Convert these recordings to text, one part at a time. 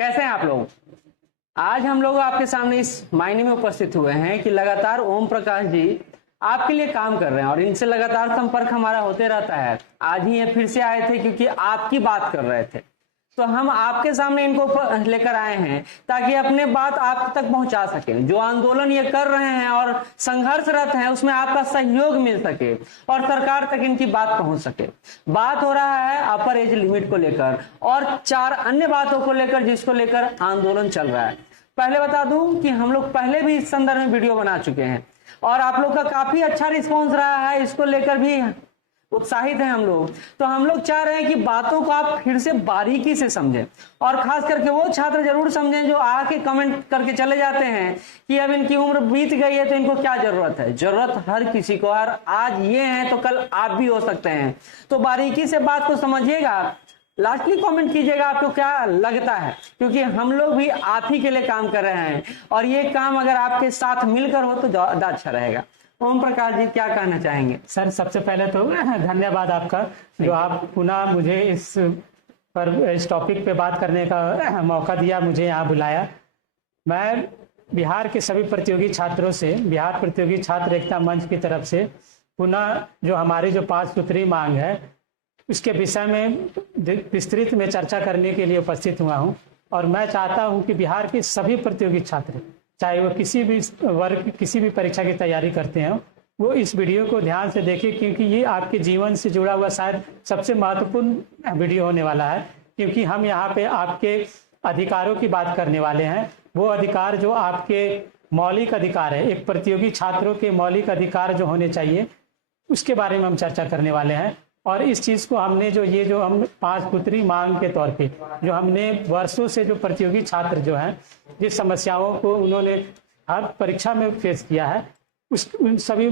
कैसे हैं आप लोग। आज हम लोग आपके सामने इस मायने में उपस्थित हुए हैं कि लगातार ओम प्रकाश जी आपके लिए काम कर रहे हैं और इनसे लगातार संपर्क हमारा होते रहता है। आज ही ये फिर से आए थे क्योंकि आपकी बात कर रहे थे, तो हम आपके सामने इनको लेकर आए हैं ताकि अपने बात आप तक पहुंचा सके। जो आंदोलन ये कर रहे हैं और संघर्षरत हैं उसमें आपका सहयोग मिल सके और सरकार तक इनकी बात पहुंच सके। बात हो रहा है अपर एज लिमिट को लेकर और 4 अन्य बातों को लेकर जिसको लेकर आंदोलन चल रहा है। पहले बता दूं कि हम लोग पहले भी इस संदर्भ में वीडियो बना चुके हैं और आप लोग का काफी अच्छा रिस्पॉन्स रहा है। इसको लेकर भी उत्साहित हैं हम लोग। तो हम लोग चाह रहे हैं कि बातों को आप फिर से बारीकी से समझें और खास करके वो छात्र जरूर समझें जो आके कमेंट करके चले जाते हैं कि अब इनकी उम्र बीत गई है तो इनको क्या जरूरत है। जरूरत हर किसी को, और आज ये हैं तो कल आप भी हो सकते हैं। तो बारीकी से बात को समझिएगा, लास्टली कमेंट कीजिएगा आपको क्या लगता है, क्योंकि हम लोग भी आप ही के लिए काम कर रहे हैं और ये काम अगर आपके साथ मिलकर हो तो ज्यादा अच्छा रहेगा। ओम प्रकाश जी क्या कहना चाहेंगे? सर, सबसे पहले तो धन्यवाद आपका जो आप पुनः मुझे इस टॉपिक पे बात करने का मौका दिया, मुझे यहाँ बुलाया। मैं बिहार के सभी प्रतियोगी छात्रों से, बिहार प्रतियोगी छात्र एकता मंच की तरफ से पुनः जो हमारी जो 5 सूत्री मांग है उसके विषय में विस्तृत में चर्चा करने के लिए उपस्थित हुआ हूँ। और मैं चाहता हूँ कि बिहार के सभी प्रतियोगी छात्र, चाहे वो किसी भी वर्ग किसी भी परीक्षा की तैयारी करते हैं, वो इस वीडियो को ध्यान से देखें, क्योंकि ये आपके जीवन से जुड़ा हुआ शायद सबसे महत्वपूर्ण वीडियो होने वाला है। क्योंकि हम यहाँ पे आपके अधिकारों की बात करने वाले हैं, वो अधिकार जो आपके मौलिक अधिकार है, एक प्रतियोगी छात्रों के मौलिक अधिकार जो होने चाहिए उसके बारे में हम चर्चा करने वाले हैं। और इस चीज़ को हमने जो हम 5 सूत्री मांग के तौर पे जो हमने वर्षों से जो प्रतियोगी छात्र जो हैं जिस समस्याओं को उन्होंने हर परीक्षा में फेस किया है उन सभी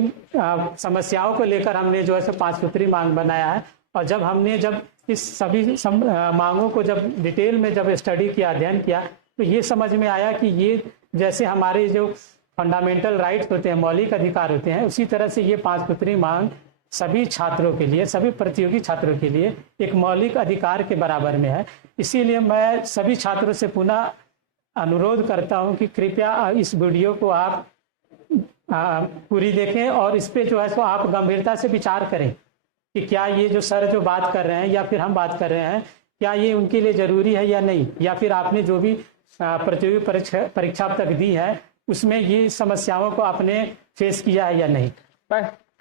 समस्याओं को लेकर हमने जो है 5 सूत्री मांग बनाया है। और जब इस सभी मांगों को जब डिटेल में जब स्टडी किया, अध्ययन किया, तो ये समझ में आया कि ये जैसे हमारे जो फंडामेंटल राइट्स होते हैं, मौलिक अधिकार होते हैं, उसी तरह से ये 5 सूत्री मांग सभी छात्रों के लिए, सभी प्रतियोगी छात्रों के लिए एक मौलिक अधिकार के बराबर में है। इसीलिए मैं सभी छात्रों से पुनः अनुरोध करता हूं कि कृपया इस वीडियो को आप पूरी देखें और इस पे जो है सो आप गंभीरता से विचार करें कि क्या ये जो सर जो बात कर रहे हैं या फिर हम बात कर रहे हैं, क्या ये उनके लिए ज़रूरी है या नहीं, या फिर आपने जो भी प्रतियोगी परीक्षा तक दी है उसमें ये समस्याओं को आपने फेस किया है या नहीं।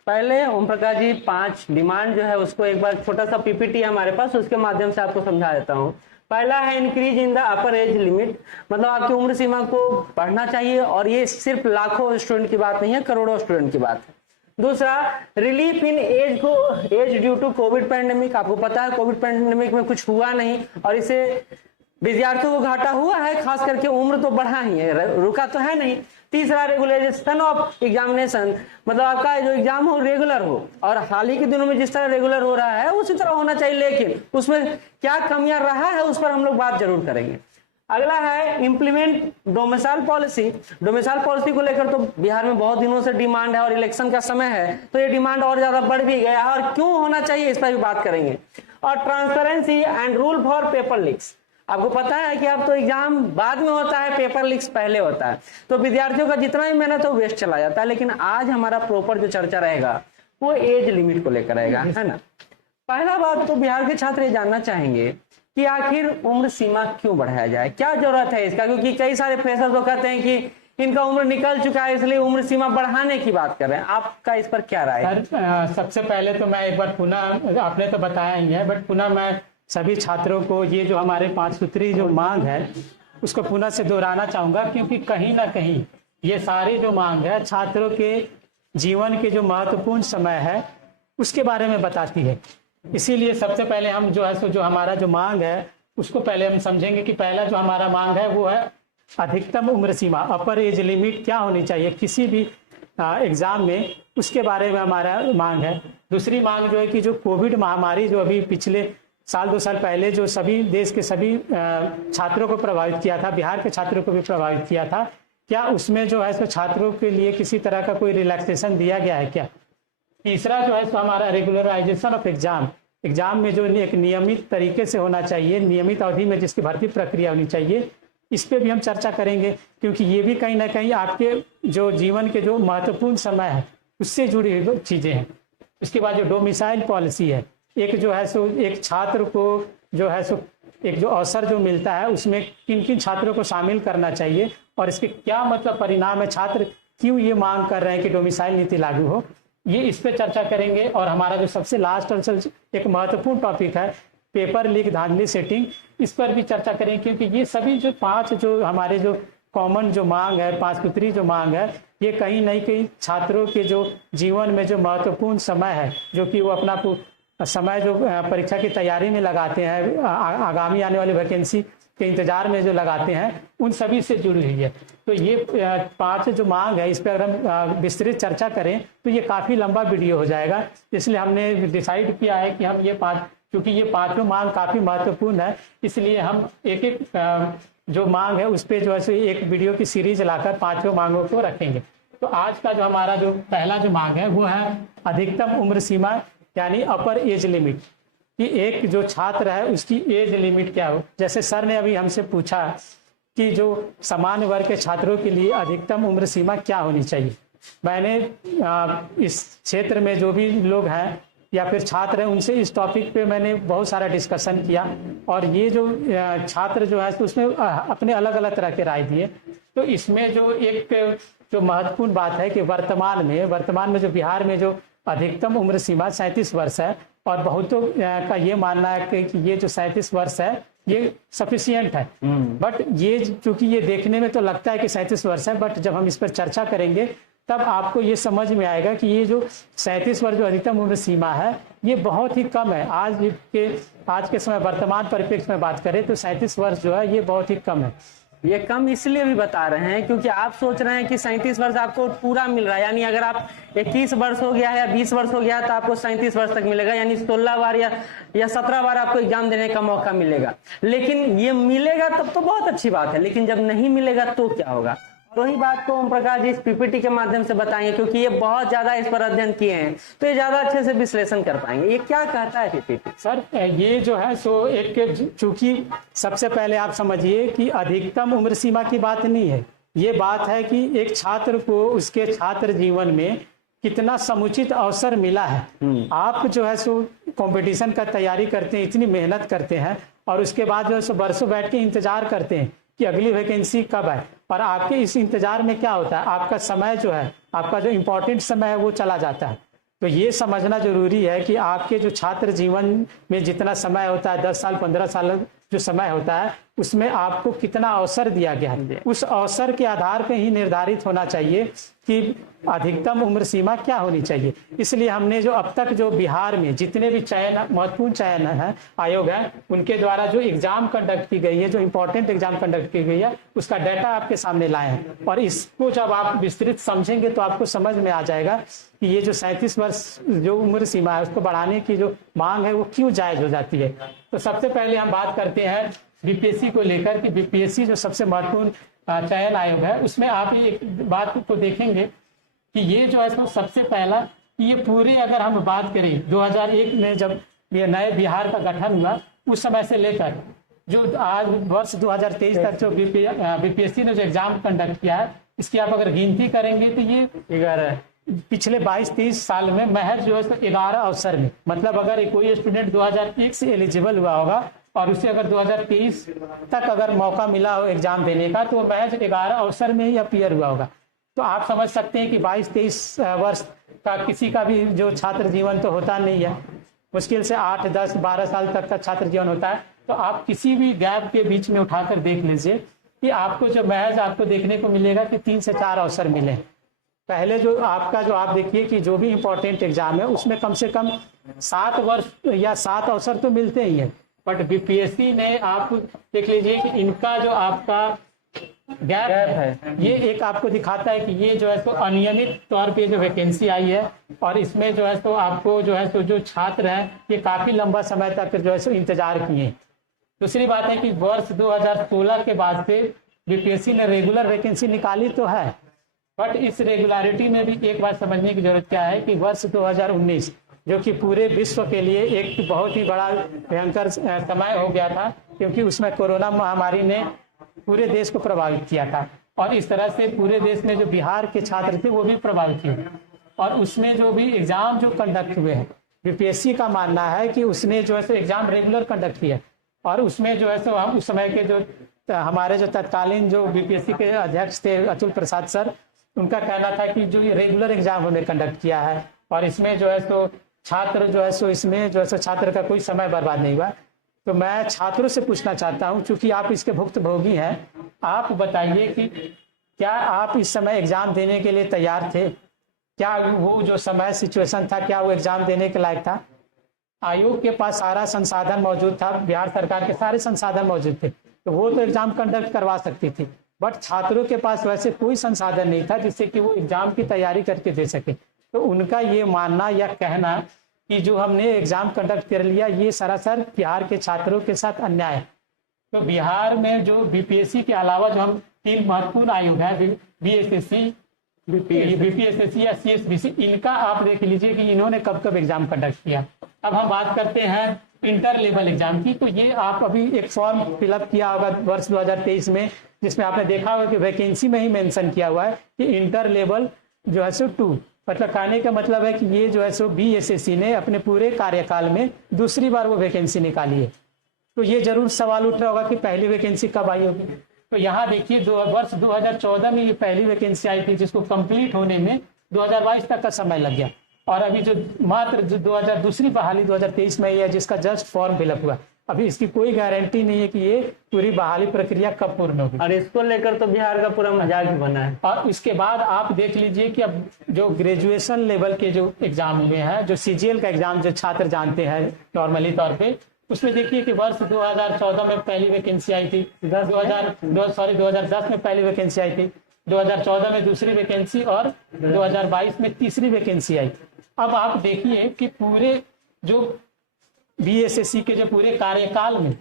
पहले ओम प्रकाश जी 5 डिमांड जो है उसको एक बार छोटा सा पीपीटी हमारे पास, उसके माध्यम से आपको समझा देता हूँ। पहला है increase in the upper age limit, मतलब आपकी उम्र सीमा को बढ़ना चाहिए और ये सिर्फ लाखों स्टूडेंट की बात नहीं है, करोड़ों स्टूडेंट की बात है। दूसरा, relief in age due to COVID pandemic. आपको पता है कोविड पैंडेमिक में कुछ हुआ नहीं और इसे विद्यार्थियों को घाटा हुआ है, खास करके उम्र तो बढ़ा ही है, रुका तो है नहीं। तीसरा, रेगुलराइजेशन ऑफ एग्जामिनेशन, मतलब आपका जो एग्जाम हो रेगुलर हो, और हाल ही के दिनों में जिस तरह रेगुलर हो रहा है उसी तरह होना चाहिए, लेकिन उसमें क्या कमियां रहा है उस पर हम लोग बात जरूर करेंगे। अगला है implement domicile policy. Domicile policy को लेकर तो बिहार में बहुत दिनों से डिमांड है और इलेक्शन का समय है तो ये डिमांड और ज्यादा बढ़ भी गया है और क्यों होना चाहिए इस पर भी बात करेंगे। और transparency and rule for paper leaks. आपको पता है कि अब तो एग्जाम बाद में होता है, पेपर लीक्स पहले होता है, तो विद्यार्थियों का जितना भी मेहनत हो वेस्ट चला जाता है। लेकिन आज हमारा प्रॉपर जो चर्चा रहेगा वो एज लिमिट को लेकर रहेगा, है ना। पहला बात तो बिहार के छात्र ये जानना चाहेंगे कि आखिर उम्र सीमा क्यों बढ़ाया जाए, क्या जरूरत है इसका, क्योंकि कई सारे फ्रेशर्स तो कहते हैं कि इनका उम्र निकल चुका है इसलिए उम्र सीमा बढ़ाने की बात कर रहे हैं। आपका इस पर क्या राय है? सर, सबसे पहले तो मैं एक बार पुनः, आपने तो बताया ही है, बट पुनः मैं सभी छात्रों को ये जो हमारे 5 सूत्री जो मांग है उसको पुनः से दोहराना चाहूँगा, क्योंकि कहीं ना कहीं ये सारी जो मांग है छात्रों के जीवन के जो महत्वपूर्ण समय है उसके बारे में बताती है। इसीलिए सबसे पहले हम जो है सो जो हमारा जो मांग है उसको पहले हम समझेंगे कि पहला जो हमारा मांग है वो है अधिकतम उम्र सीमा, अपर एज लिमिट क्या होनी चाहिए किसी भी एग्ज़ाम में, उसके बारे में हमारा मांग है। दूसरी मांग जो है कि जो कोविड महामारी जो अभी पिछले साल 2 साल पहले जो सभी देश के सभी छात्रों को प्रभावित किया था, बिहार के छात्रों को भी प्रभावित किया था, क्या उसमें जो है सो छात्रों के लिए किसी तरह का कोई रिलैक्सेशन दिया गया है क्या। तीसरा जो है सो हमारा रेगुलराइजेशन ऑफ एग्जाम में जो एक नियमित तरीके से होना चाहिए, नियमित अवधि में जिसकी भर्ती प्रक्रिया होनी चाहिए, इस पे भी हम चर्चा करेंगे, क्योंकि ये भी कहीं ना कहीं आपके जो जीवन के जो महत्वपूर्ण समय है उससे जुड़ी हुई चीज़ें हैं। उसके बाद जो डोमिसाइल पॉलिसी है, एक जो है सो एक छात्र को जो है सो एक जो अवसर जो मिलता है उसमें किन किन छात्रों को शामिल करना चाहिए और इसके क्या मतलब परिणाम है, छात्र क्यों ये मांग कर रहे हैं कि डोमिसाइल नीति लागू हो, ये इस पे चर्चा करेंगे। और हमारा जो सबसे लास्ट और एक महत्वपूर्ण टॉपिक है पेपर लीक धांधली सेटिंग, इस पर भी चर्चा करेंगे, क्योंकि ये सभी जो 5 जो हमारे जो कॉमन जो मांग है, 5 सूत्री जो मांग है, ये कहीं नहीं कहीं छात्रों के जो जीवन में जो महत्वपूर्ण समय है, जो कि वो अपना समय जो परीक्षा की तैयारी में लगाते हैं, आगामी आने वाली वैकेंसी के इंतजार में जो लगाते हैं, उन सभी से जुड़ी हुई है। तो ये 5 जो मांग है इस पर अगर हम विस्तृत चर्चा करें तो ये काफ़ी लंबा वीडियो हो जाएगा, इसलिए हमने डिसाइड किया है कि हम ये 5, क्योंकि ये 5 मांग काफ़ी महत्वपूर्ण है, इसलिए हम एक एक जो मांग है उस पर जो है एक वीडियो की सीरीज लाकर 5 मांगों को रखेंगे। तो आज का जो हमारा जो पहला जो मांग है वो है अधिकतम उम्र सीमा, यानी अपर एज लिमिट, कि एक जो छात्र है उसकी एज लिमिट क्या हो। जैसे सर ने अभी हमसे पूछा कि जो सामान्य वर्ग के छात्रों के लिए अधिकतम उम्र सीमा क्या होनी चाहिए, मैंने इस क्षेत्र में जो भी लोग हैं या फिर छात्र हैं उनसे इस टॉपिक पे मैंने बहुत सारा डिस्कशन किया, और ये जो छात्र जो है तो उसमें अपने अलग अलग तरह के राय दिए। तो इसमें जो एक जो महत्वपूर्ण बात है कि वर्तमान में जो बिहार में जो अधिकतम उम्र सीमा 37 वर्ष है, और बहुतों का ये मानना है कि ये जो 37 वर्ष है ये सफिशियंट है। बट ये चूंकि ये देखने में तो लगता है कि 37 वर्ष है, बट जब हम इस पर चर्चा करेंगे तब आपको ये समझ में आएगा कि ये जो 37 वर्ष जो अधिकतम उम्र सीमा है ये बहुत ही कम है। आज के समय वर्तमान परिप्रेक्ष्य में बात करें तो 37 वर्ष जो है ये बहुत ही कम है। ये कम इसलिए भी बता रहे हैं क्योंकि आप सोच रहे हैं कि 37 वर्ष आपको पूरा मिल रहा है, यानी अगर आप 21 वर्ष हो गया है या 20 वर्ष हो गया तो आपको 37 वर्ष तक मिलेगा, यानी 16 बार या 17 बार आपको एग्जाम देने का मौका मिलेगा। लेकिन ये मिलेगा तब तो बहुत अच्छी बात है, लेकिन जब नहीं मिलेगा तो क्या होगा, और वही बात को ओम प्रकाश जी इस पीपीटी के माध्यम से बताएंगे, क्योंकि ये बहुत ज्यादा इस पर अध्ययन किए हैं तो ये ज्यादा अच्छे से विश्लेषण कर पाएंगे। ये क्या कहता है पीपीटी? सर ये जो है सो एक, चूंकि सबसे पहले आप समझिए कि अधिकतम उम्र सीमा की बात नहीं है, ये बात है कि एक छात्र को उसके छात्र जीवन में कितना समुचित अवसर मिला है। आप जो है सो कंपटीशन का तैयारी करते हैं, इतनी मेहनत करते हैं, और उसके बाद जो है सो बरसों बैठ के इंतजार करते हैं कि अगली वैकेंसी कब आए, और आपके इस इंतजार में क्या होता है, आपका समय जो है, आपका जो इम्पोर्टेंट समय है वो चला जाता है। तो ये समझना जरूरी है कि आपके जो छात्र जीवन में जितना समय होता है, 10 साल 15 साल जो समय होता है, उसमें आपको कितना अवसर दिया गया है, उस अवसर के आधार पर ही निर्धारित होना चाहिए कि अधिकतम उम्र सीमा क्या होनी चाहिए। इसलिए हमने जो अब तक जो बिहार में जितने भी महत्वपूर्ण चयन है आयोग है, उनके द्वारा जो एग्जाम कंडक्ट की गई है, जो इम्पोर्टेंट एग्जाम कंडक्ट की गई है, उसका डाटा आपके सामने लाए हैं, और इसको जब आप विस्तृत समझेंगे तो आपको समझ में आ जाएगा कि ये जो 37 वर्ष जो उम्र सीमा है उसको बढ़ाने की जो मांग है वो क्यों जायज हो जाती है। तो सबसे पहले हम बात करते हैं बीपीएससी को लेकर कि बीपीएससी जो सबसे महत्वपूर्ण चयन आयोग है, उसमें आप एक बात को देखेंगे कि ये जो है सबसे पहला, ये पूरे अगर हम बात करें 2001 में जब ये नए बिहार का गठन हुआ उस समय से लेकर जो आज वर्ष 2023 तक जो बीपीएससी ने जो एग्जाम कंडक्ट किया है, इसकी आप अगर गिनती करेंगे तो ये 11 पिछले 22-23 साल में महज जो है 11 अवसर में, मतलब अगर कोई स्टूडेंट 2001 से एलिजिबल हुआ होगा और उसे अगर 2023 तक अगर मौका मिला हो एग्जाम देने का, तो वो महज 11 अवसर में ही अपीयर हुआ होगा। तो आप समझ सकते हैं कि 22-23 वर्ष का किसी का भी जो छात्र जीवन तो होता नहीं है, मुश्किल से 8, 10, 12 साल तक का छात्र जीवन होता है। तो आप किसी भी गैप के बीच में उठाकर देख लीजिए कि आपको जो महज आपको देखने को मिलेगा कि 3 से 4 अवसर मिले। पहले जो आपका जो आप देखिए कि जो भी इम्पोर्टेंट एग्जाम है उसमें कम से कम 7 वर्ष या 7 अवसर तो मिलते ही हैं, बट बीपीएससी ने आप देख लीजिए कि इनका जो आपका गैप है ये एक आपको दिखाता है कि ये जो है तो अनियमित तौर पे जो वैकेंसी आई है, और इसमें जो है तो आपको जो है तो जो छात्र हैं ये काफी लंबा समय तक जो है सो इंतजार किए। दूसरी बात है कि वर्ष 2016 के बाद से बीपीएससी ने रेगुलर वैकेंसी निकाली तो है, बट इस रेगुलरिटी में भी एक बात समझने की जरूरत क्या है कि वर्ष 2019 जो कि पूरे विश्व के लिए एक बहुत ही बड़ा भयंकर समय हो गया था, क्योंकि उसमें कोरोना महामारी ने पूरे देश को प्रभावित किया था। और इस तरह से पूरे देश में जो बिहार के छात्र थे वो भी प्रभावित हुए। और उसमें जो भी एग्जाम जो कंडक्ट हुए हैं, बीपीएससी का मानना है कि उसने जो है सो एग्जाम रेगुलर कंडक्ट किया। और उसमें जो है सो हम उस समय के जो हमारे जो तत्कालीन जो बीपीएससी के अध्यक्ष थे अतुल प्रसाद सर, उनका कहना था कि जो ये रेगुलर एग्जाम हमने कंडक्ट किया है और इसमें जो है सो छात्र जो है सो इसमें जो है सो छात्र का कोई समय बर्बाद नहीं हुआ। तो मैं छात्रों से पूछना चाहता हूं, चूंकि आप इसके भुक्तभोगी हैं, आप बताइए कि क्या आप इस समय एग्जाम देने के लिए तैयार थे? क्या वो जो समय सिचुएशन था, क्या वो एग्जाम देने के लायक था? आयोग के पास सारा संसाधन मौजूद था, बिहार सरकार के सारे संसाधन मौजूद थे, तो वो तो एग्जाम कंडक्ट करवा सकती थी। बट छात्रों के पास वैसे कोई संसाधन नहीं था जिससे कि वो एग्जाम की तैयारी करके दे सके। तो उनका ये मानना या कहना कि जो हमने एग्जाम कंडक्ट कर लिया ये सरासर बिहार के छात्रों के साथ अन्याय है। तो बिहार में जो बीपीएससी के अलावा जो हम 3 महत्वपूर्ण आयोग है, बीएसएससी, बीपीएसएससी या सीएसबीसी, इनका आप देख लीजिए कि इन्होंने कब कब एग्जाम कंडक्ट किया। अब हम बात करते हैं इंटर लेवल एग्जाम की। तो ये आप अभी एक फॉर्म फिलअप किया होगा वर्ष 2023 में, जिसमें आपने देखा होगा कि वैकेंसी में ही मेंशन किया हुआ है कि इंटर लेवल जो है सो 2, मतलब कहने का मतलब है कि ये जो है सो बीएसएससी ने अपने पूरे कार्यकाल में दूसरी बार वो वैकेंसी निकाली है। तो ये जरूर सवाल उठ रहा होगा कि पहली वैकेंसी कब आई होगी। तो यहाँ देखिए वर्ष 2014 में ये पहली वैकेंसी आई थी, जिसको कंप्लीट होने में 2022 तक का समय लग गया। और अभी जो मात्र जो 2000 दूसरी बहाली 2023 में है, जिसका जस्ट फॉर्म फिलअप हुआ, अभी इसकी कोई गारंटी नहीं है कि ये पूरी बहाली प्रक्रिया कब पूर्ण होगी। और इसको लेकर तो बिहार का पूरा मजाक ही बना है। और इसके बाद आप देख लीजिए कि अब जो ग्रेजुएशन लेवल के जो एग्जाम हुए हैं, जो सीजीएल का एग्जाम जो छात्र जानते हैं नॉर्मली तौर पे, उसमें देखिए कि वर्ष 2014 में पहली वैकेंसी आई थी, 2010 में पहली वैकेंसी आई थी, 2014 में दूसरी वैकेंसी और 2022 में तीसरी वैकेंसी आई। अब आप देखिए कि पूरे जो बीएसएससी के जो पूरे कार्यकाल में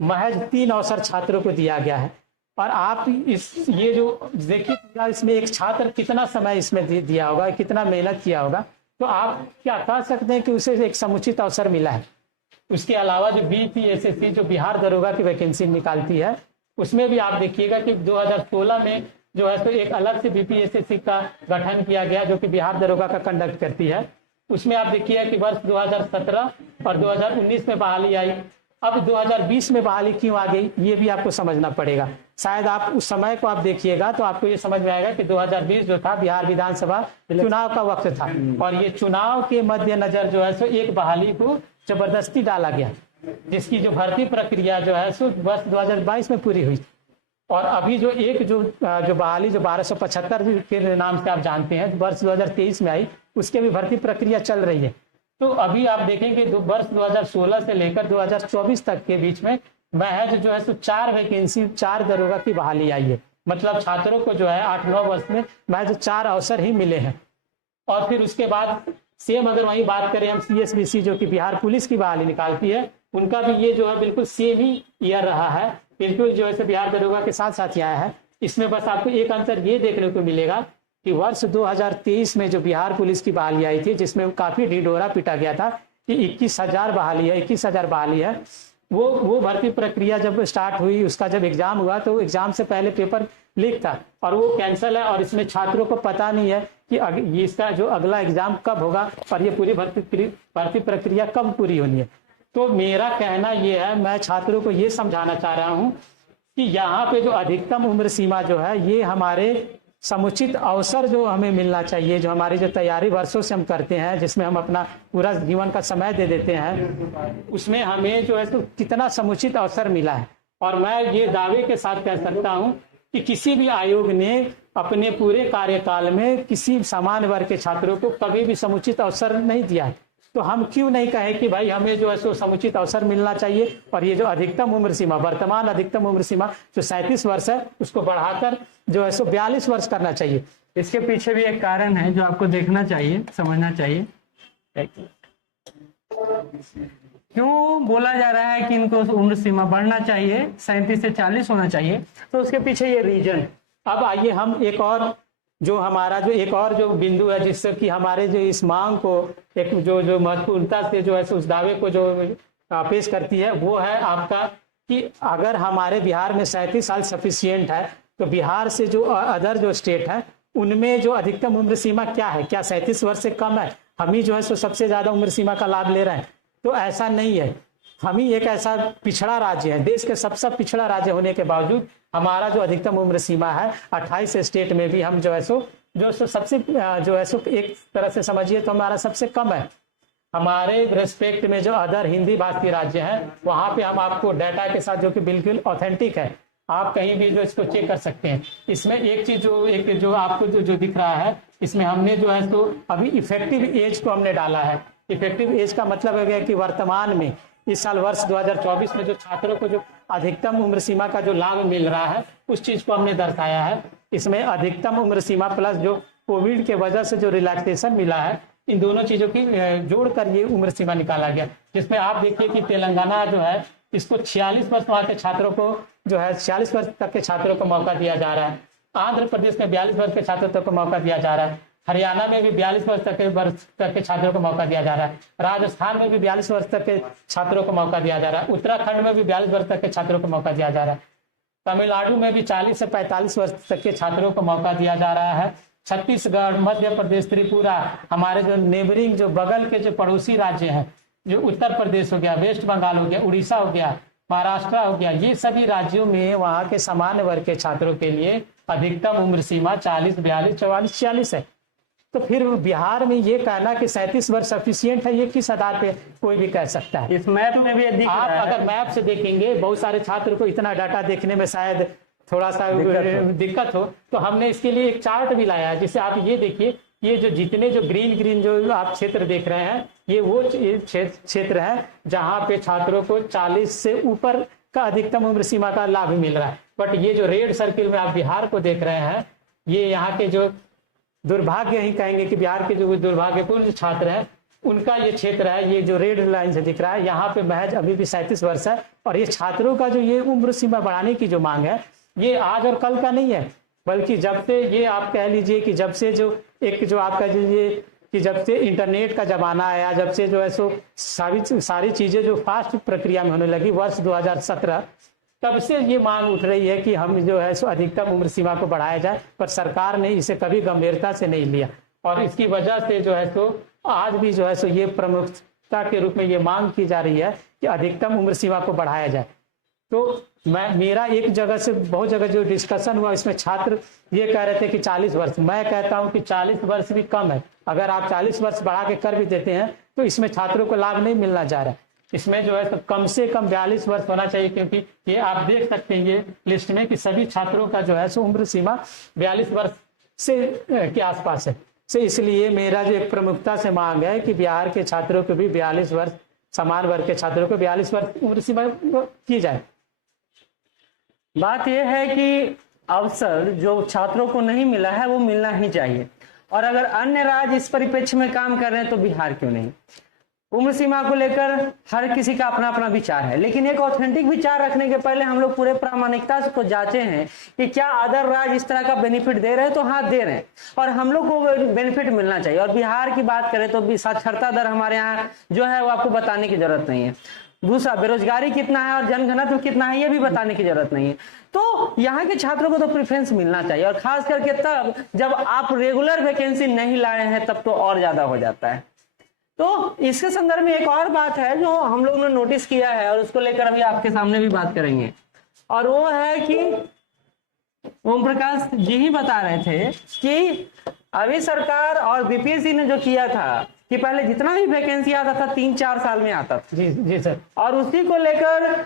महज 3 अवसर छात्रों को दिया गया है। और आप ये जो देखिए इसमें एक छात्र कितना समय इसमें दिया होगा, कितना मेहनत किया होगा, तो आप क्या कह सकते हैं कि उसे एक समुचित अवसर मिला है। उसके अलावा जो बीपीएसएससी जो बिहार दरोगा की वैकेंसी निकालती है, उसमें भी आप देखिएगा कि 2016 में जो है तो एक अलग से बीपीएसएससी का गठन किया गया जो कि बिहार दरोगा का कंडक्ट करती है। उसमें आप देखिए कि वर्ष 2017 और 2019 में बहाली आई। अब 2020 में बहाली क्यों आ गई, ये भी आपको समझना पड़ेगा। शायद आप उस समय को आप देखिएगा तो आपको ये समझ में आएगा कि 2020 जो था बिहार विधानसभा चुनाव का वक्त था, और ये चुनाव के मद्देनजर जो है सो एक बहाली को जबरदस्ती डाला गया, जिसकी जो भर्ती प्रक्रिया जो है सो वर्ष 2022 में पूरी हुई। और अभी जो बहाली जो 1275 के नाम से आप जानते हैं, वर्ष 2023 में आई, उसके भी भर्ती प्रक्रिया चल रही है। तो अभी आप देखेंगे वर्ष 2016 से लेकर 2024 तक के बीच में महज जो है सो 4 वैकेंसी 4 दरोगा की बहाली आई है। मतलब छात्रों को जो है 8-9 वर्ष में महज 4 अवसर ही मिले हैं। और फिर उसके बाद सेम अगर वही बात करें हम सीएसबीसी जो कि बिहार पुलिस की बहाली निकालती है, उनका भी ये जो है बिल्कुल सेम ही ईयर रहा है, बिल्कुल जो है बिहार दरोगा के साथ साथ आया है। इसमें बस आपको एक अंतर ये देखने को मिलेगा कि वर्ष 2023 में जो बिहार पुलिस की बहाली आई थी, जिसमें काफी ढिढोरा पीटा गया था कि 21,000 बहाली है, 21,000 बहाली है, वो भर्ती प्रक्रिया जब स्टार्ट हुई, उसका जब एग्जाम हुआ तो एग्जाम से पहले पेपर लीक था और वो कैंसिल है। और इसमें छात्रों को पता नहीं है कि इसका जो अगला एग्जाम कब होगा और ये पूरी भर्ती प्रक्रिया कब पूरी होनी है। तो मेरा कहना ये है, मैं छात्रों को ये समझाना चाह रहा हूँ कि यहाँ पे जो अधिकतम उम्र सीमा जो है, ये हमारे समुचित अवसर जो हमें मिलना चाहिए, जो हमारी जो तैयारी वर्षों से हम करते हैं, जिसमें हम अपना पूरा जीवन का समय दे देते हैं, उसमें हमें जो है तो कितना समुचित अवसर मिला है। और मैं ये दावे के साथ कह सकता हूँ कि किसी भी आयोग ने अपने पूरे कार्यकाल में किसी सामान्य वर्ग के छात्रों को कभी भी समुचित अवसर नहीं दिया है। तो हम क्यों नहीं कहें कि भाई हमें जो है सो समुचित अवसर मिलना चाहिए, और ये जो अधिकतम उम्र सीमा, वर्तमान अधिकतम उम्र सीमा जो 37 वर्ष है, उसको बढ़ाकर जो है सो 42 वर्ष करना चाहिए। इसके पीछे भी एक कारण है जो आपको देखना चाहिए, समझना चाहिए। क्यों बोला जा रहा है कि इनको उम्र सीमा बढ़ना चाहिए, 37 से 40 होना चाहिए, तो उसके पीछे ये रीजन। अब आइए हम एक और जो बिंदु है जिससे कि हमारे जो इस मांग को एक जो महत्वपूर्णता से जो है उस दावे को जो पेश करती है, वो है आपका कि अगर हमारे बिहार में 37 साल सफिशियंट है, तो बिहार से जो अदर जो स्टेट है उनमें जो अधिकतम उम्र सीमा क्या है, क्या 37 वर्ष से कम है? हम ही जो है सो सबसे ज़्यादा उम्र सीमा का लाभ ले रहे हैं? तो ऐसा नहीं है। हम ही एक ऐसा पिछड़ा राज्य है, देश के सबसे पिछड़ा राज्य होने के बावजूद हमारा जो अधिकतम उम्र सीमा है 28 स्टेट में भी हम जो है सो सबसे जो है सो एक तरह से समझिए तो हमारा सबसे कम है। हमारे रेस्पेक्ट में जो अदर हिंदी भाषी राज्य हैं वहाँ पे हम आपको डाटा के साथ जो कि बिल्कुल ऑथेंटिक है, आप कहीं भी जो इसको चेक कर सकते हैं। इसमें एक चीज जो आपको जो दिख रहा है, इसमें हमने जो है तो अभी इफेक्टिव एज को हमने डाला है। इफेक्टिव एज का मतलब है कि वर्तमान में इस साल वर्ष 2024 में जो छात्रों को जो अधिकतम उम्र सीमा का जो लाभ मिल रहा है उस चीज को हमने दर्शाया है। इसमें अधिकतम उम्र सीमा प्लस जो कोविड के वजह से जो रिलैक्सेशन मिला है, इन दोनों चीजों की जोड़कर ये उम्र सीमा निकाला गया, जिसमें आप देखिए कि तेलंगाना जो है इसको 46 वर्ष वहाँ के छात्रों को जो है 46 वर्ष तक के छात्रों को मौका दिया जा रहा है। आंध्र प्रदेश में 42 वर्ष के छात्रों तक को मौका दिया जा रहा है। हरियाणा में भी 42 वर्ष तक के छात्रों को मौका दिया जा रहा है। राजस्थान में भी 42 वर्ष तक के छात्रों को मौका दिया जा रहा है। उत्तराखंड में भी 42 वर्ष तक के छात्रों को मौका दिया जा रहा है। तमिलनाडु में भी 40 से 45 वर्ष तक के छात्रों को मौका दिया जा रहा है। छत्तीसगढ़, मध्य प्रदेश, त्रिपुरा, हमारे जो नेबरिंग जो बगल के जो पड़ोसी राज्य हैं, जो उत्तर प्रदेश हो गया, वेस्ट बंगाल हो गया, उड़ीसा हो गया, महाराष्ट्र हो गया, ये सभी राज्यों में वहाँ के सामान्य वर्ग के छात्रों के लिए अधिकतम उम्र सीमा 40, 42, 44, 46 है। तो फिर बिहार में ये कहना कि 37 वर्ष सफिशियंट है, ये किस आधार पे कोई भी कह सकता है? इस मैप में भी दिख आप रहा है। अगर मैप से देखेंगे, बहुत सारे छात्र को इतना डाटा देखने में शायद थोड़ा सा दिक्कत हो, तो हमने इसके लिए एक चार्ट भी लाया है, जिसे आप ये देखिए, ये जो जितने जो ग्रीन जो आप क्षेत्र देख रहे हैं, ये वो क्षेत्र है जहाँ पे छात्रों को 40 से ऊपर का अधिकतम उम्र सीमा का लाभ मिल रहा है। बट ये जो रेड सर्किल में आप बिहार को देख रहे हैं, ये यहाँ के जो दुर्भाग्य ही कहेंगे कि बिहार के जो दुर्भाग्यपूर्ण छात्र हैं उनका ये क्षेत्र है। ये जो रेड लाइन से दिख रहा है, यहाँ पे महज अभी भी 37 वर्ष है। और ये छात्रों का जो ये उम्र सीमा बढ़ाने की जो मांग है, ये आज और कल का नहीं है, बल्कि जब से ये आप कह लीजिए कि जब से जो एक जो आप कह लीजिए कि जब से इंटरनेट का जमाना आया, जब से जो है सो सारी चीज़ें जो फास्ट प्रक्रिया में होने लगी वर्ष 2017, तब से ये मांग उठ रही है कि हम जो है सो अधिकतम उम्र सीमा को बढ़ाया जाए। पर सरकार ने इसे कभी गंभीरता से नहीं लिया, और इसकी वजह से जो है सो आज भी जो है सो ये प्रमुखता के रूप में ये मांग की जा रही है कि अधिकतम उम्र सीमा को बढ़ाया जाए। तो मेरा एक जगह से बहुत जगह जो डिस्कशन हुआ, इसमें छात्र ये कह रहे थे कि 40 वर्ष, मैं कहता हूं कि 40 वर्ष भी कम है। अगर आप 40 वर्ष बढ़ा के कर भी देते हैं तो इसमें छात्रों को लाभ नहीं मिलना जा रहा है। इसमें जो है तो कम से कम 42 वर्ष होना चाहिए, क्योंकि ये आप देख सकते हैं ये लिस्ट में कि सभी छात्रों का जो है सो उम्र सीमा 42 वर्ष से के आसपास है। से इसलिए मेरा जो एक प्रमुखता से मांग है कि बिहार के छात्रों को भी 42 वर्ष, समान वर्ग के छात्रों को 42 वर्ष उम्र सीमा की जाए। बात यह है कि अवसर जो छात्रों को नहीं मिला है वो मिलना ही चाहिए, और अगर अन्य राज्य इस परिप्रेक्ष्य में काम कर रहे हैं तो बिहार क्यों नहीं। उम्र सीमा को लेकर हर किसी का अपना अपना विचार है, लेकिन एक ऑथेंटिक विचार रखने के पहले हम लोग पूरे प्रामाणिकता को जांचे हैं कि क्या अदर राज्य इस तरह का बेनिफिट दे रहे हैं, तो हाँ दे रहे हैं, और हम लोग को बेनिफिट मिलना चाहिए। और बिहार की बात करें तो साक्षरता दर हमारे यहाँ जो है वो आपको बताने की जरूरत नहीं है। दूसरा, बेरोजगारी कितना है और जनघनत्व कितना है ये भी बताने की जरूरत नहीं है। तो यहाँ के छात्रों को तो प्रेफरेंस मिलना चाहिए, और खास करके तब जब आप रेगुलर वैकेंसी नहीं लाए हैं तब तो और ज्यादा हो जाता है। तो इसके संदर्भ में एक और बात है जो हम लोग ने नोटिस किया है, और उसको लेकर अभी आपके सामने भी बात करेंगे, और वो है कि ओम प्रकाश जी ही बता रहे थे कि अभी सरकार और बीपीएससी ने जो किया था कि पहले जितना भी वैकेंसी आता था 3-4 साल में आता था। जी सर। और उसी को लेकर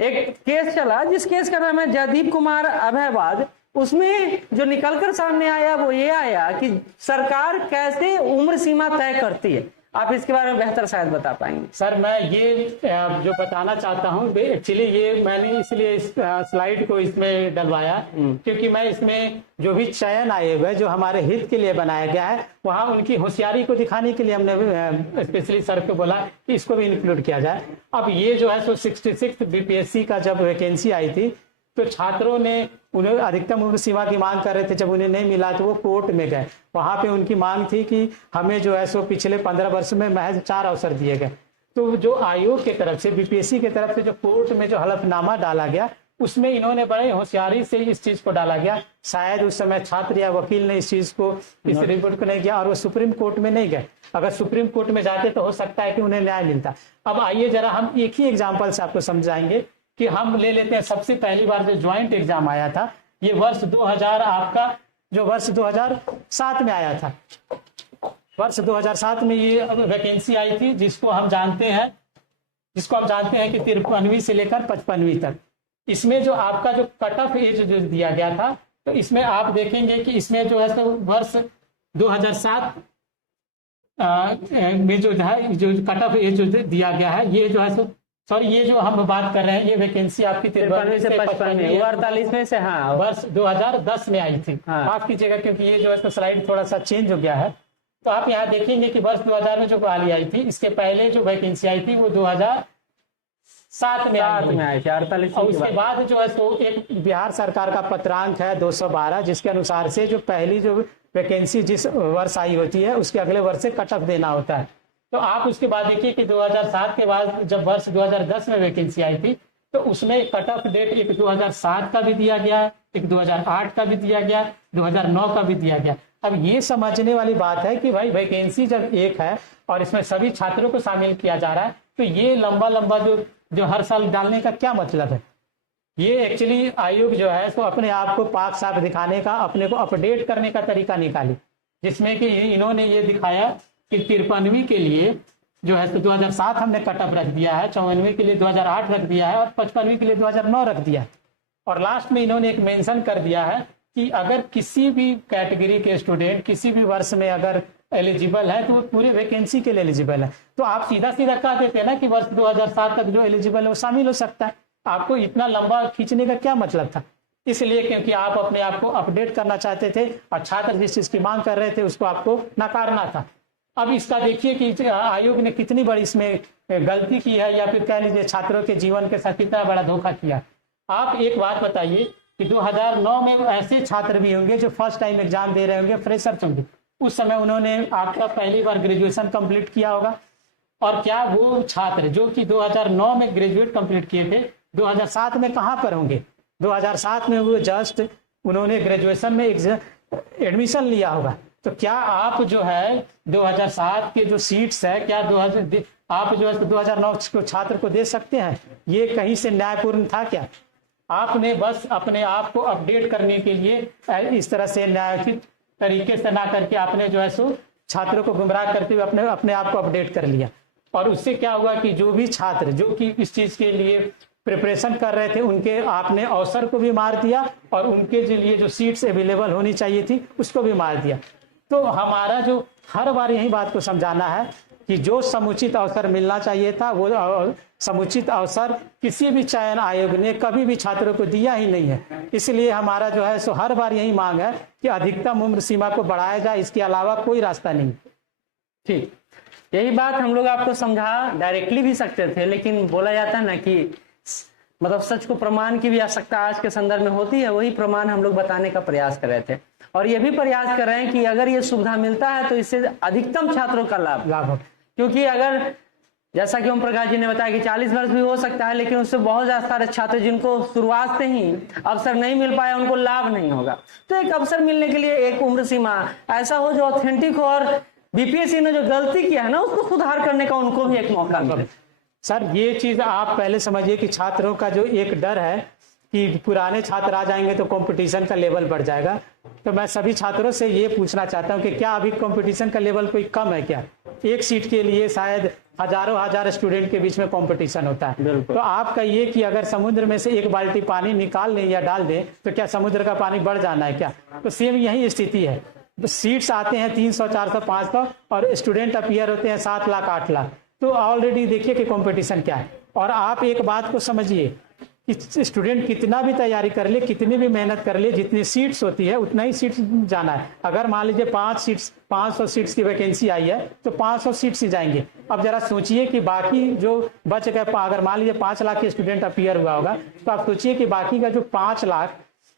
एक केस चला, जिस केस का नाम है जयदीप कुमार अभयवाद। उसमें जो निकलकर सामने आया वो ये आया कि सरकार कैसे उम्र सीमा तय करती है। आप इसके बारे में बेहतर शायद बता पाएंगे। सर, मैं ये जो बताना चाहता हूँ, एक्चुअली ये मैंने इसलिए इस स्लाइड को इसमें डलवाया क्योंकि मैं इसमें जो भी चयन आयोग है जो हमारे हित के लिए बनाया गया है, वहाँ उनकी होशियारी को दिखाने के लिए हमने स्पेशली सर को बोला कि इसको भी इंक्लूड किया जाए। अब ये जो है सो 66 बीपीएससी का जब वैकेंसी आई थी तो छात्रों ने उन्हें अधिकतम उम्र सीमा की मांग कर रहे थे। जब उन्हें नहीं मिला तो वो कोर्ट में गए। वहाँ पे उनकी मांग थी कि हमें जो है सो पिछले 15 वर्ष में महज 4 अवसर दिए गए। तो जो आयोग के तरफ से, बीपीएससी के तरफ से जो कोर्ट में जो हलफनामा डाला गया, उसमें इन्होंने बड़े होशियारी से इस चीज को डाला गया। शायद उस समय छात्र या वकील ने इस चीज को, इस रिपोर्ट को नहीं किया, और वो सुप्रीम कोर्ट में नहीं गए। अगर सुप्रीम कोर्ट में जाते तो हो सकता है कि उन्हें न्याय मिलता। अब आइए जरा हम एक ही एग्जाम्पल से आपको समझाएंगे कि हम ले लेते हैं सबसे पहली बार जो ज्वाइंट एग्जाम आया था, ये वर्ष 2000 आपका जो वर्ष 2007 में आया था। वर्ष 2007 में ये वैकेंसी आई थी, जिसको हम जानते हैं कि 53वीं से लेकर 55वीं तक। इसमें जो आपका जो कट ऑफ एज जो दिया गया था, तो इसमें आप देखेंगे कि इसमें जो है तो वर्ष 2007 में जो है जो कट ऑफ एज जो दिया गया है, ये जो है तो सॉरी, ये जो हम बात कर रहे हैं, ये वैकेंसी आपकी 53 से 55 48 में से, हाँ, वर्ष 2010 में आई थी। हाँ। माफ कीजिएगा क्योंकि ये जो है तो स्लाइड थोड़ा सा चेंज हो गया है। तो आप यहाँ देखेंगे कि वर्ष 2000 में जो बहाली आई थी, इसके पहले जो वैकेंसी आई थी वो 2007 में आई थी 48। और उसके बाद जो है तो एक बिहार सरकार का पत्रांक है 212, जिसके अनुसार से जो पहली जो वैकेंसी जिस वर्ष आई होती है, उसके अगले वर्ष से कट ऑफ देना होता है। तो आप उसके बाद देखिए कि 2007 के बाद जब वर्ष 2010 में वैकेंसी आई थी, तो उसमें कट ऑफ डेट एक 2007 का भी दिया गया, एक 2008 का भी दिया गया, 2009 का भी दिया गया। अब ये समझने वाली बात है कि भाई वैकेंसी जब एक है और इसमें सभी छात्रों को शामिल किया जा रहा है, तो ये लंबा लंबा जो हर साल डालने का क्या मतलब है। ये एक्चुअली आयोग जो है तो अपने आप को पाक साफ दिखाने का, अपने को अपडेट करने का तरीका निकाली, जिसमें कि इन्होंने ये दिखाया कि 53वीं के लिए जो है तो 2007 हमने कट ऑफ रख दिया है, 54वीं के लिए 2008 रख दिया है और 55वीं के लिए 2009 रख दिया है। और लास्ट में इन्होंने एक मेंशन कर दिया है कि अगर किसी भी कैटेगरी के स्टूडेंट किसी भी वर्ष में अगर एलिजिबल है तो वो पूरे वैकेंसी के लिए एलिजिबल है। तो आप सीधा सीधा कह देते हैं ना कि वर्ष 2007 तक जो एलिजिबल है वो शामिल हो सकता है। आपको इतना लंबा खींचने का क्या मतलब था? इसलिए क्योंकि आप अपने आप को अपडेट करना चाहते थे और छात्र जिस चीज की मांग कर रहे थे उसको आपको नकारना था। अब इसका देखिए कि आयोग ने कितनी बड़ी इसमें गलती की है, या फिर कह लीजिए छात्रों के जीवन के साथ कितना बड़ा धोखा किया। आप एक बात बताइए कि 2009 में ऐसे छात्र भी होंगे जो फर्स्ट टाइम एग्जाम दे रहे होंगे, फ्रेशर्स होंगे। उस समय उन्होंने आपका पहली बार ग्रेजुएशन कंप्लीट किया होगा, और क्या वो छात्र जो कि 2009 में ग्रेजुएट कंप्लीट किए थे 2007 में कहाँ पर होंगे? 2007 में वो जस्ट उन्होंने ग्रेजुएशन में एडमिशन लिया होगा। तो क्या आप जो है 2007 के जो सीट्स है, क्या आप जो है 2009 को छात्र को दे सकते हैं? ये कहीं से न्यायपूर्ण था क्या? आपने बस अपने आप को अपडेट करने के लिए इस तरह से न्यायोचित तरीके से ना करके आपने जो है सो छात्रों को गुमराह करते हुए अपने आप को अपडेट कर लिया। और उससे क्या हुआ कि जो भी छात्र जो कि इस चीज के लिए प्रिपरेशन कर रहे थे, उनके आपने अवसर को भी मार दिया और उनके लिए जो सीट्स अवेलेबल होनी चाहिए थी उसको भी मार दिया। तो हमारा जो हर बार यही बात को समझाना है कि जो समुचित अवसर मिलना चाहिए था वो समुचित अवसर किसी भी चयन आयोग ने कभी भी छात्रों को दिया ही नहीं है। इसलिए हमारा जो है सो हर बार यही मांग है कि अधिकतम उम्र सीमा को बढ़ाया जाए, इसके अलावा कोई रास्ता नहीं। ठीक, यही बात हम लोग आपको समझा डायरेक्टली भी सकते थे, लेकिन बोला जाता है ना कि मतलब सच को प्रमाण की भी आवश्यकता आज के संदर्भ में होती है। वही प्रमाण हम लोग बताने का प्रयास कर रहे थे, और ये भी प्रयास कर रहे हैं कि अगर ये सुविधा मिलता है तो इससे अधिकतम छात्रों का लाभ हो। क्योंकि अगर जैसा कि ओम प्रकाश जी ने बताया कि 40 वर्ष भी हो सकता है, लेकिन उससे बहुत ज्यादा सारे छात्र जिनको शुरुआत से ही अवसर नहीं मिल पाया उनको लाभ नहीं होगा। तो एक अवसर मिलने के लिए एक उम्र सीमा ऐसा हो जो ऑथेंटिक हो, और बीपीएससी ने जो गलती किया है ना उसको सुधार करने का उनको भी एक मौका मिले। सर ये चीज आप पहले समझिए कि छात्रों का जो एक डर है कि पुराने छात्र आ जाएंगे तो कंपटीशन का लेवल बढ़ जाएगा, तो मैं सभी छात्रों से ये पूछना चाहता हूँ कि क्या अभी कंपटीशन का लेवल कोई कम है क्या? एक सीट के लिए शायद हजार स्टूडेंट के बीच में कंपटीशन होता है। तो आप कहिए कि अगर समुद्र में से एक बाल्टी पानी निकाल लें या डाल दें तो क्या समुद्र का पानी बढ़ जाना है क्या? तो सेम यही स्थिति है। तो सीट्स आते हैं 300, 400, 500 और स्टूडेंट अपीयर होते हैं 7 लाख 8 लाख। तो ऑलरेडी देखिए कि कंपटीशन क्या है। और आप एक बात को समझिए कि स्टूडेंट कितना भी तैयारी कर ले, कितनी भी मेहनत कर ले, जितनी सीट्स होती है उतना ही सीट्स जाना है। अगर मान लीजिए 500 सीट्स की वैकेंसी आई है तो 500 सीट्स ही जाएंगे। अब जरा सोचिए कि बाकी जो बच गए, अगर मान लीजिए 5 लाख के स्टूडेंट अपीयर हुआ होगा तो आप सोचिए कि बाकी का जो 5 लाख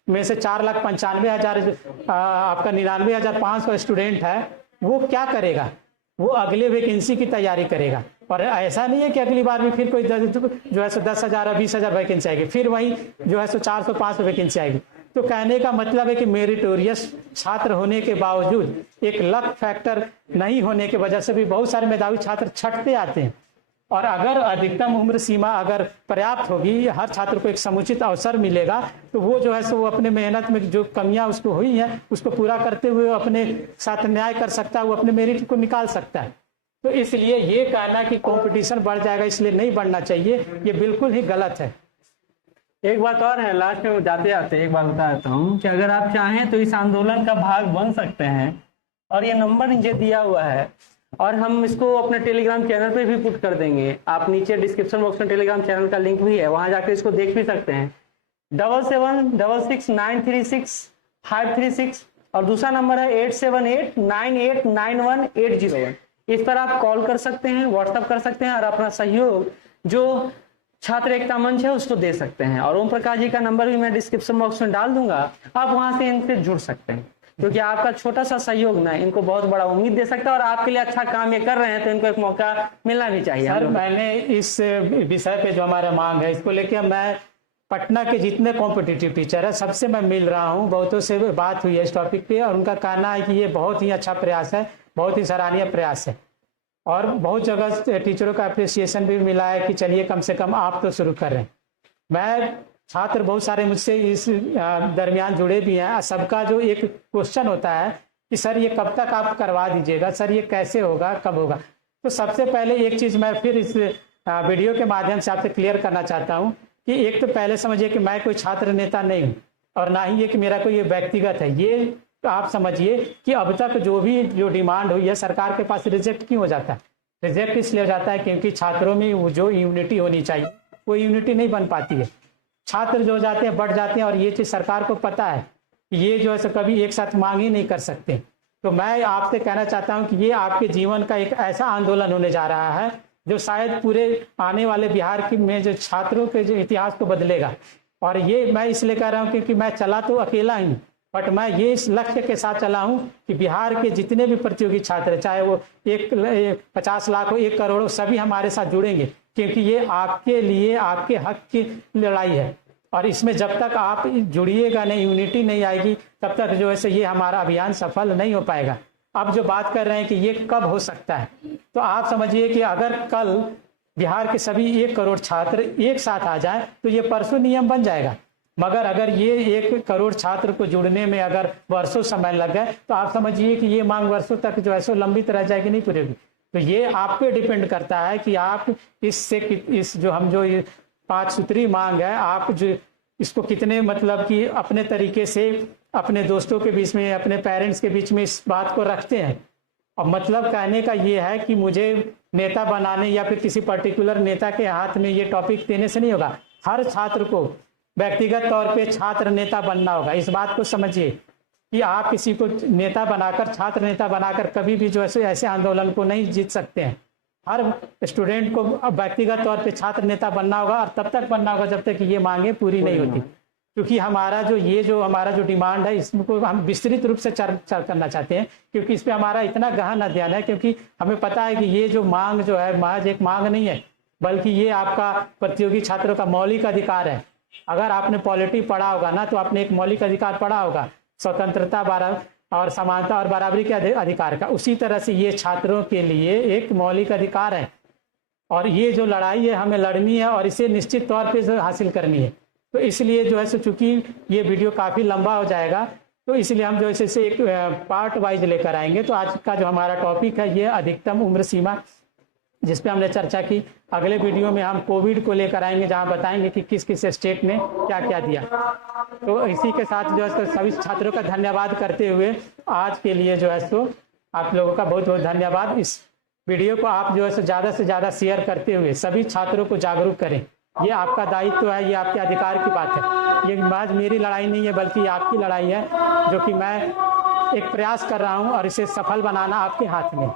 में से 4,95,000 आपका 99,500 स्टूडेंट है वो क्या करेगा? वो अगले वैकेंसी की तैयारी करेगा। और ऐसा नहीं है कि अगली बार भी फिर कोई जो है सो 10,000 या 20,000 वैकेंसी आएगी, फिर वही जो है सो 400-500 वैकेंसी आएगी। तो कहने का मतलब है कि मेरिटोरियस छात्र होने के बावजूद एक लक फैक्टर नहीं होने की वजह से भी बहुत सारे मेधावी छात्र छटते आते हैं। और अगर अधिकतम उम्र सीमा अगर पर्याप्त होगी, हर छात्र को एक समुचित अवसर मिलेगा, तो वो जो है सो वो अपने मेहनत में जो कमियां उसको हुई हैं उसको पूरा करते हुए अपने साथ न्याय कर सकता है, वो अपने मेरिट को निकाल सकता है। तो इसलिए ये कहना कि कंपटीशन बढ़ जाएगा इसलिए नहीं बढ़ना चाहिए, ये बिल्कुल ही गलत है। एक बात और है, लास्ट में जाते जाते एक बात बता देता हूँ कि अगर आप चाहें तो इस आंदोलन का भाग बन सकते हैं, और ये नंबर नीचे दिया हुआ है और हम इसको अपने टेलीग्राम चैनल पे भी पुट कर देंगे। आप नीचे डिस्क्रिप्शन बॉक्स में टेलीग्राम चैनल का लिंक भी है, वहां जाकर इसको देख भी सकते हैं। 7766936536 और दूसरा नंबर है 8789891801। इस पर आप कॉल कर सकते हैं, व्हाट्सएप कर सकते हैं और अपना सहयोग जो छात्र एकता मंच है उसको दे सकते हैं। और ओम प्रकाश जी का नंबर भी मैं डिस्क्रिप्शन बॉक्स में डाल दूंगा, आप वहां से इनसे जुड़ सकते हैं, क्योंकि आपका छोटा सा सहयोग ना इनको बहुत बड़ा उम्मीद दे सकता है और आपके लिए अच्छा काम ये कर रहे हैं तो इनको एक मौका मिलना भी चाहिए। सर, मैंने इस विषय पे जो हमारा मांग है इसको लेकर मैं पटना के जितने कॉम्पिटिटिव टीचर है सबसे मैं मिल रहा हूँ, बहुतों से बात हुई है इस टॉपिक पे और उनका कहना है कि ये बहुत ही अच्छा प्रयास है, बहुत ही सराहनीय प्रयास है। और बहुत जगह टीचरों का अप्रिसिएशन भी मिला है कि चलिए कम से कम आप तो शुरू कर रहे हैं। मैं छात्र बहुत सारे मुझसे इस दरमियान जुड़े भी हैं, सबका जो एक क्वेश्चन होता है कि सर ये कब तक आप करवा दीजिएगा, सर ये कैसे होगा, कब होगा। तो सबसे पहले एक चीज़ मैं फिर इस वीडियो के माध्यम से आपसे क्लियर करना चाहता हूँ कि एक तो पहले समझिए कि मैं कोई छात्र नेता नहीं हूँ और ना ही ये कि मेरा कोई ये व्यक्तिगत है। ये आप समझिए कि अब तक जो डिमांड हुई है सरकार के पास रिजेक्ट क्यों हो जाता है। रिजेक्ट इसलिए हो जाता है क्योंकि छात्रों में वो जो यूनिटी होनी चाहिए वो यूनिटी नहीं बन पाती है। छात्र जो जाते हैं बढ़ जाते हैं और ये चीज़ सरकार को पता है, ये जो है कभी एक साथ मांग ही नहीं कर सकते। तो मैं आपसे कहना चाहता हूँ कि ये आपके जीवन का एक ऐसा आंदोलन होने जा रहा है जो शायद पूरे आने वाले बिहार की में जो छात्रों के जो इतिहास को बदलेगा। और ये मैं इसलिए कह रहा हूँ क्योंकि मैं चला तो अकेला ही, बट मैं ये इस लक्ष्य के साथ चला हूँ कि बिहार के जितने भी प्रतियोगी छात्र चाहे वो 50 लाख हो 1 करोड़ हो, सभी हमारे साथ जुड़ेंगे, क्योंकि ये आपके लिए आपके हक की लड़ाई है। और इसमें जब तक आप जुड़िएगा नहीं, यूनिटी नहीं आएगी, तब तक जो है ये हमारा अभियान सफल नहीं हो पाएगा। अब जो बात कर रहे हैं कि ये कब हो सकता है, तो आप समझिए कि अगर कल बिहार के सभी 1 करोड़ छात्र एक साथ आ जाए तो ये परसों नियम बन जाएगा। मगर अगर ये 1 करोड़ छात्र को जुड़ने में अगर वर्षों समय लग गए तो आप समझिए कि ये मांग वर्षों तक जो है सो लंबित रह जाएगी, नहीं पूरी। तो ये आप पे डिपेंड करता है कि आप इससे इस जो हम जो ये 5 सूत्री मांग है, आप जो इसको कितने मतलब कि अपने तरीके से अपने दोस्तों के बीच में, अपने पेरेंट्स के बीच में इस बात को रखते हैं। और मतलब कहने का ये है कि मुझे नेता बनाने या फिर किसी पर्टिकुलर नेता के हाथ में ये टॉपिक देने से नहीं होगा। हर छात्र को व्यक्तिगत तौर पे छात्र नेता बनना होगा। इस बात को समझिए कि आप किसी को नेता बनाकर, छात्र नेता बनाकर कभी भी जो है ऐसे आंदोलन को नहीं जीत सकते हैं। हर स्टूडेंट को व्यक्तिगत तौर पे छात्र नेता बनना होगा और तब तक बनना होगा जब तक ये मांगे पूरी नहीं होती। क्योंकि हमारा जो डिमांड है इसको हम विस्तृत रूप से चर्चा करना चाहते हैं, क्योंकि इस पे हमारा इतना गहन अध्ययन है। क्योंकि हमें पता है कि ये जो मांग जो है महज एक मांग नहीं है, बल्कि ये आपका प्रतियोगी छात्रों का मौलिक अधिकार है। अगर आपने पॉलिटी पढ़ा होगा ना, तो आपने एक मौलिक अधिकार पढ़ा होगा, स्वतंत्रता और समानता और बराबरी के अधिकार का। उसी तरह से ये छात्रों के लिए एक मौलिक अधिकार है और ये जो लड़ाई है हमें लड़नी है और इसे निश्चित तौर पे हासिल करनी है। तो इसलिए जो है सो चूंकि ये वीडियो काफ़ी लंबा हो जाएगा, तो इसलिए हम जो है इसे एक पार्ट वाइज लेकर आएंगे। तो आज का जो हमारा टॉपिक है ये अधिकतम उम्र सीमा, जिस पे हमने चर्चा की। अगले वीडियो में हम कोविड को लेकर आएंगे, जहां बताएंगे कि किस किस स्टेट ने क्या क्या दिया। तो इसी के साथ जो है सभी छात्रों का धन्यवाद करते हुए आज के लिए जो है सो आप लोगों का बहुत बहुत धन्यवाद। इस वीडियो को आप जो है सो ज़्यादा से ज़्यादा शेयर करते हुए सभी छात्रों को जागरूक करें। ये आपका दायित्व है, ये आपके अधिकार की बात है। ये महज मेरी लड़ाई नहीं है, बल्कि आपकी लड़ाई है, जो कि मैं एक प्रयास कर रहा हूं और इसे सफल बनाना आपके हाथ में।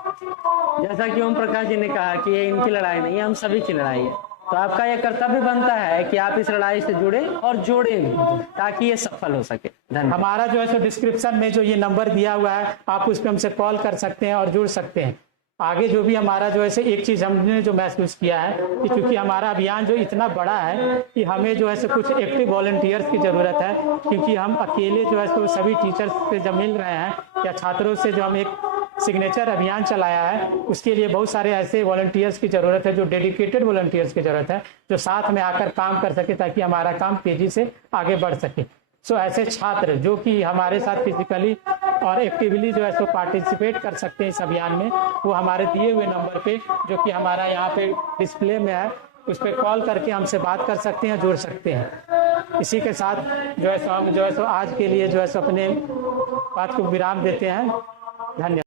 जैसा कि ओम प्रकाश जी ने कहा कि ये इनकी लड़ाई नहीं है, हम सभी की लड़ाई है। तो आपका यह कर्तव्य बनता है कि आप इस लड़ाई से जुड़े और जोड़ें ताकि ये सफल हो सके। धन्यवाद। हमारा जो है सो डिस्क्रिप्शन में जो ये नंबर दिया हुआ है, आप उस पर हमसे कॉल कर सकते हैं और जुड़ सकते हैं। आगे जो भी हमारा जो है एक चीज़ हमने जो महसूस किया है कि चूंकि हमारा अभियान जो इतना बड़ा है कि हमें जो है कुछ एक्टिव वॉलंटियर्स की ज़रूरत है, क्योंकि हम अकेले जो है सभी टीचर्स से जब मिल रहे हैं या छात्रों से जो हम एक सिग्नेचर अभियान चलाया है, उसके लिए बहुत सारे ऐसे वॉलंटियर्स की ज़रूरत है, जो डेडिकेटेड वॉलंटियर्स की ज़रूरत है, जो साथ में आकर काम कर सके ताकि हमारा काम तेज़ी से आगे बढ़ सके। सो ऐसे छात्र जो कि हमारे साथ फिजिकली और एक्टिवली जो है सो पार्टिसिपेट कर सकते हैं इस अभियान में, वो हमारे दिए हुए नंबर पे जो कि हमारा यहाँ पे डिस्प्ले में है, उस पर कॉल करके हमसे बात कर सकते हैं, जुड़ सकते हैं। इसी के साथ जो है सो हम जो है सो आज के लिए जो है सो अपने बात को विराम देते हैं। धन्यवाद।